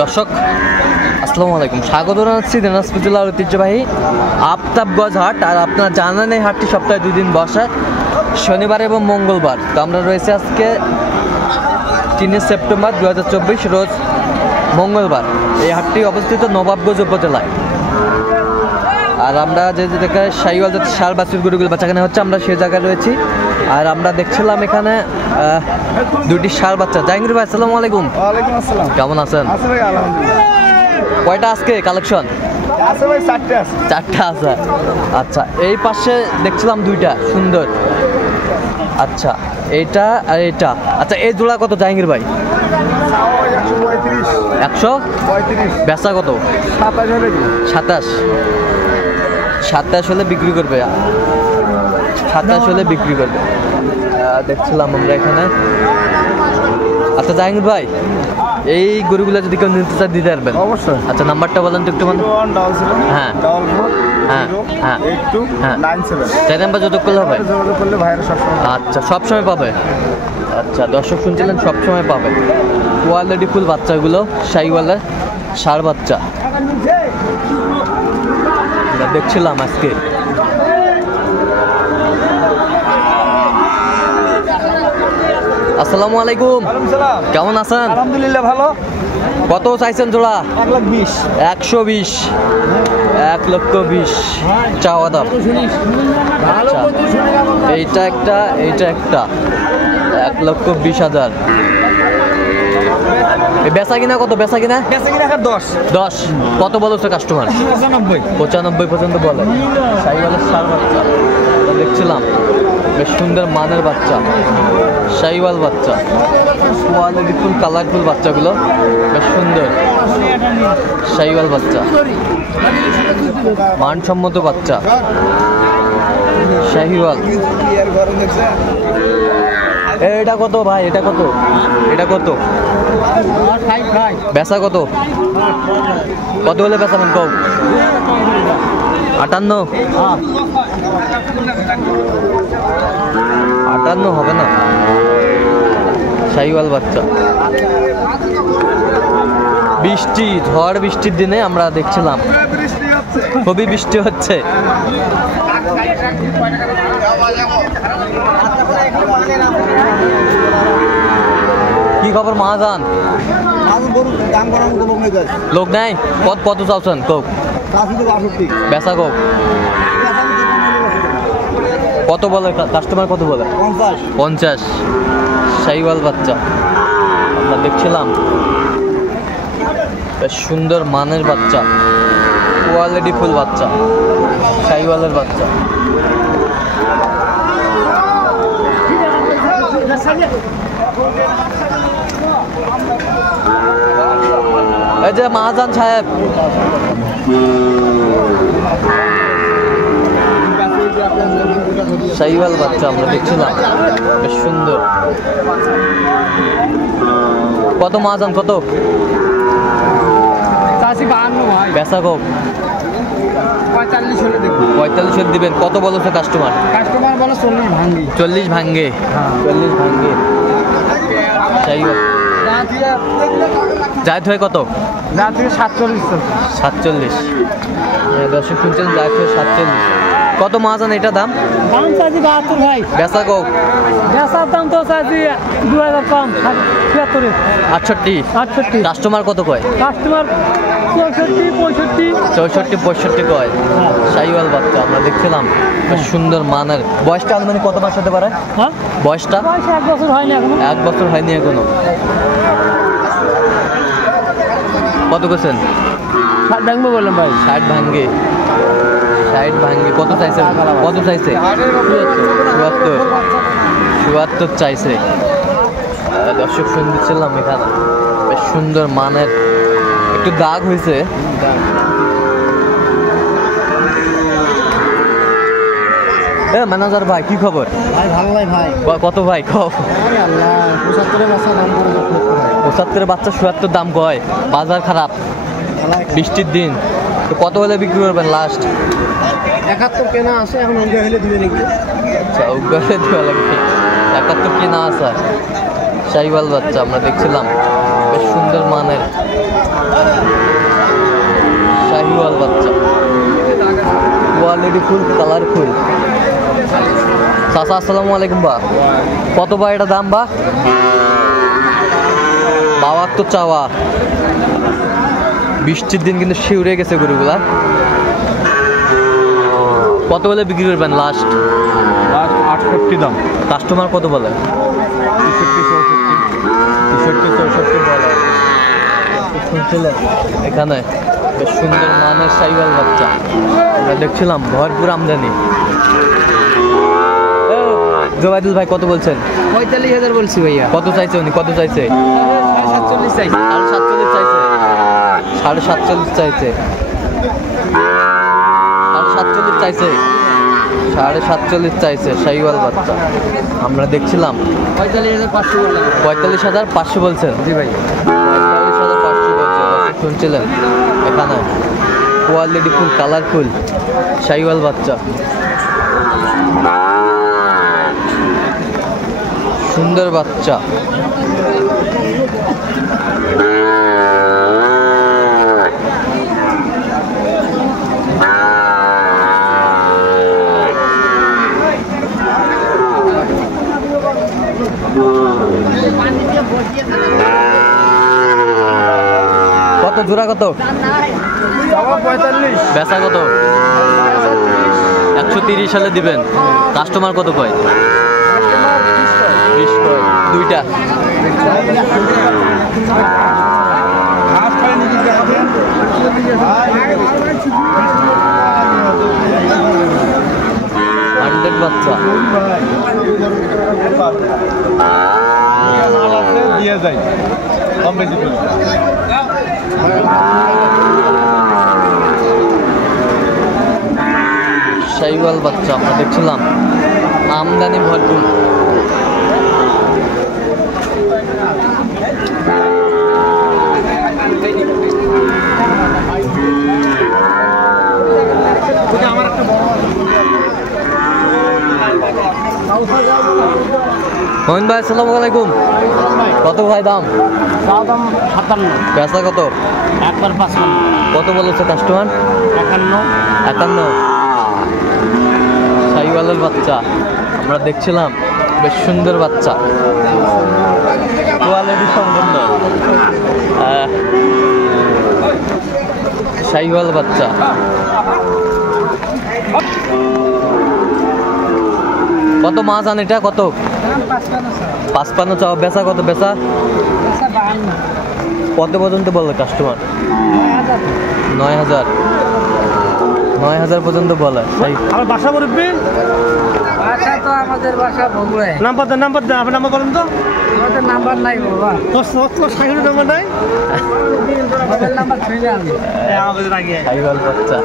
দর্শক আসসালামু আলাইকুম, স্বাগত জানাচ্ছি দিনাজপুর জেলার ঐতিহ্যবাহী আফতাবগঞ্জ হাট। আর আপনারা জানেন এই হাটটি সপ্তাহে 2 দিন বসে, শনিবার এবং মঙ্গলবার। তো আমরা রয়েছে আজকে 3 সেপ্টেম্বর 2024 রোজ মঙ্গলবার। এই হাটটি অবস্থিত নবাবগঞ্জ উপজেলায়। আর আমরা যে জায়গায় শাহিওয়াল জাতের ষাঁড় বাছুর গরুগুলো বেচাকেনা হচ্ছে, আমরা সেই জায়গায় রয়েছি। আর আমরা দেখছিলাম এখানে 2টি ষাঁড় বাচ্চা। জাহাঙ্গীর ভাই আসসালামু আলাইকুম। ওয়ালাইকুম আসসালাম। কেমন আছেন? আছে ভাই, আলহামদুলিল্লাহ। কয়টা আজকে কালেকশন? আছে ভাই, 4টা আছে। 4টা আছে। আচ্ছা, এই পাশে দেখছিলাম 2টা সুন্দর। আচ্ছা, এইটা আর এইটা। আচ্ছা, এই জোড়া কত জাহাঙ্গীর ভাই? 135 বেচা কত? 27 হলে কি? 27 হলে বিক্রি করবে। 27 হলে বিক্রি করবে দেখছিলাম আমরা এখানে। আচ্ছা জাহাঙ্গীর ভাই, এই গরুগুলো যদি কেউ নিতে চায় দিতে পারবেন? অবশ্যই। আচ্ছা, নাম্বারটা বলেন তো একটু। মানে 177 হ্যাঁ 8297 চার নাম্বার যোগাযোগ করলে হবে? যোগাযোগ করলে ভাইয়েরা সবসময়। আচ্ছা, সবসময় পাবে। আচ্ছা, দর্শক শুনছিলেন, সবসময় পাবে। কোয়ালিটি ফুল বাচ্চাগুলো, শাহিওয়ালের ষাঁড় বাচ্চা দেখছিলাম আজকে। আসসালামু আলাইকুম, কেমন আছেন? আলহামদুলিল্লাহ, ভালো। কত চাইছেন জোড়া? 120। 120। 1,20,000 চাওয়া দাম। এইটা একটা, এইটা একটা। 1,20,000। বেচা কিনা কত? বেচা কিনা 10। কত বলছে কাস্টমার? 95 পর্যন্ত বলে। শাহিওয়ালের ষাঁড় বাচ্চা দেখছিলাম, বেশ সুন্দর মানের বাচ্চা, শাহিওয়াল বাচ্চা। কোয়ালিটি ফুল, কালারফুল বাচ্চাগুলো বেশ সুন্দর। শাহিওয়াল বাচ্চা, মানসম্মত বাচ্চা, শাহিওয়াল। এটা কত ভাই? এটা কত? এটা কত? বেচা কত? কত হলে বেচাবেন কও? 58। 58 হবে না। শাহিওয়াল বাচ্চা। বৃষ্টি, ঝড় বৃষ্টির দিনে আমরা দেখছিলাম, খুবই বৃষ্টি হচ্ছে। কি খবর মহাজান? লোক নাই? কত চাওছেন কোক? বেচা কোক কত বলে কাস্টমার? কত বলে? 50। শাহিওয়াল বাচ্চা আমরা দেখছিলাম, বেশ সুন্দর মানের বাচ্চা, কোয়ালিটি ফুল বাচ্চা, শাহিওয়ালের বাচ্চা। এই যে মহাজান সাহেব, শাহিওয়াল বাচ্চা আমরা দেখছিলাম, বেশ সুন্দর। কত মহাজান? কত বেচা কোক? 45 দিবেন। কত বলছে কাস্টমার? বলে 40 ভাঙ্গে। 40 ভাঙ্গে। শাহিওয়াল জায়দ হয় কত? 47। দর্শক শুনছেন, জায়দ হয় 47। কত মহাজান এটা দাম? 72 ভাই। বেচা কোক? বেচার দাম তো চাইছি 2000 কম, 73। 68। কাস্টমার কত কয়? কাস্টমার 64 65 কয়। শাহিওয়াল বাচ্চা আমরা দেখছিলাম, বেশ সুন্দর মানের। বয়সটা আনুমানিক কত মাস হতে পারে? হ্যাঁ, বয়সটা 1 বছর হয়নি এখনো। 1 বছর হয়নি এখনো। কত করছেন? 60 ভাঙবো বললাম ভাই। 60 ভাঙ্গে। 60 ভাঙ্গে। কত চাইছে? কত চাইছে? 74 চাইছে। দর্শক শুনছিলাম এখানে, বেশ সুন্দর মানের, একটু দাগ হয়েছে। ম্যানেজার ভাই, কি খবর? ভাই ভালো ভাই। কত ভাই কও? 75 বাচ্চা দাম করে 75 বাচ্চা 77 দাম কয়। বাজার খারাপ, বৃষ্টির দিন। তো কত হলে বিক্রি করবেন লাস্ট? 71 কেনা আছে, এখন অঙ্গ হলে দিবে নাকি? আচ্ছা, অঙ্গ হলে দেওয়া লাগবে। 71 কেনা আছে। শাহিওয়াল বাচ্চা আমরা দেখছিলাম, বেশ বেশ সুন্দর মানের শাহিওয়াল বাচ্চা, কোয়ালিটি ফুল, কালারফুল। চাচা আসসালামু আলাইকুম বা, কত বা এটা দাম বা? বাবার তো চাওয়া, বৃষ্টির দিন কিন্তু শিউরে গেছে গরুগুলা। কত বলে বিক্রি করবেন লাস্ট? 68 দাম। কাস্টমার কত বলে? 63-64 বলে। শুনছিলেন এখানে বেশ সুন্দর মানের শাহিওয়াল বাচ্চা আমরা দেখছিলাম, ভরপুর আমদানি। জোবাইদুল ভাই কত বলছেন? 45,000 বলছি ভাইয়া। কত চাইছে উনি, কত চাইছে? 47 চাইছি। 47.5 চাইছে, 47.5 চাইছে, 47.5 চাইছে, 47.5 চাইছে শাহিওয়াল বাচ্চা আমরা দেখছিলাম। 45,500 বললাম। 45,500 বলছেন? জি ভাই। 45,500 বলছেন, শুনছিলেন এখানে কোয়ালিটি ফুল, কালারফুল শাহিওয়াল বাচ্চা, সুন্দর বাচ্চা। কত জোড়া, কত 45। বেচা কত? 130 সালে দিবেন। কাস্টমার কত কয়? 20 কয়। দুইটা হান্ড্রেড বাচ্চা দিয়ে যায় কম বেশি করে। শাহিওয়াল বাচ্চা আমরা দেখছিলাম, আমদানি ভরপুর। মোহিন ভাই আসসালামু আলাইকুম, কত ভাই দাম? দাম 57। বেচা কত? একবার 55। কত বলেছে কাস্টমার? 51। শাহিওয়ালের বাচ্চা আমরা দেখছিলাম, বেশ সুন্দর বাচ্চা, কোয়ালিটি সম্পন্ন শাহিওয়াল বাচ্চা। কত মাছ আন এটা, কত? 55 চাও। বেচা কত? বেচা কত পর্যন্ত বলে কাস্টমার? 9,000। 9,000 পর্যন্ত বলে। আমার বাসা মুরব্বি, বাসা তো আমাদের বাসা বগুড়ায়। নাম্বার দেন, নাম্বার দেন, আপনার নাম্বার বলেন তো। আমাদের নাম্বার নাই বাবা। তোর সাইকেলের নাম্বার নাই? মোবাইল নাম্বার ছুঁয়ে আমি। আমাদের আগে শাহিওয়াল বাচ্চা